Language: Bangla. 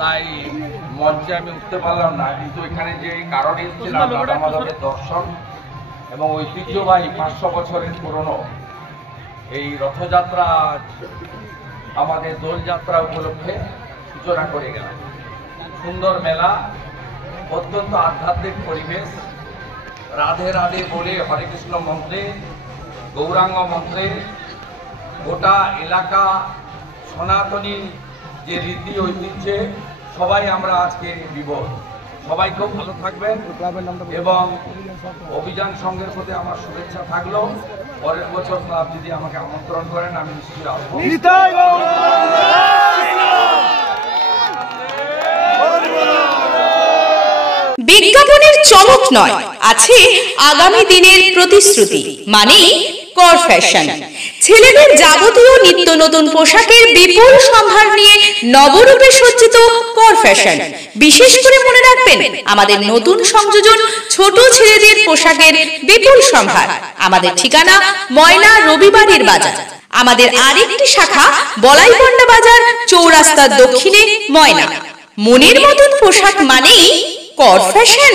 তাই মঞ্চে আমি উঠতে পারলাম না, কিন্তু এখানে যে কারণে এসেছিলাম আমাদের দর্শন এবং ঐতিহ্যবাহী 500 বছরের পুরনো এই রথযাত্রা আমাদের দোলযাত্রা উপলক্ষে সূচনা করে গেলাম। সুন্দর মেলা, অত্যন্ত আধ্যাত্মিক পরিবেশ, রাধে রাধে বলে হরে কৃষ্ণ মন্ত্রে, গৌরাঙ্গ মন্ত্রে গোটা এলাকা সনাতনী যে রীতি ঐতিহ্যে সবাই আমরা আজকে বিভোর। সবাই খুব ভালো থাকবেন এবং অভিযান সংঘের প্রতি আমার শুভেচ্ছা থাকলো। পরের বছর ক্লাব যদি আমাকে আমন্ত্রণ করেন আমি নিশ্চয়ই আসবো। বিজ্ঞাপনের চমক নয়, আছে আগামী দিনের প্রতিশ্রুতি, মানে কর ফ্যাশন। ছেলেদের যাবতীয় নিত্য নতুন পোশাকের বিপুল সম্ভার নিয়ে নবরূপে সজ্জিত কর ফ্যাশন। বিশেষ করে মনে রাখবেন, আমাদের নতুন সংযোজন ছোট ছেলেদের পোশাকের বিপুল সম্ভার। আমাদের ঠিকানা ময়না রবিবারের বাজার। আমাদের আরেকটি শাখা বলাইপন্ডা বাজার, চৌরাস্তার দক্ষিণে ময়না। মনের মতন পোশাক মানেই কর ফ্যাশন।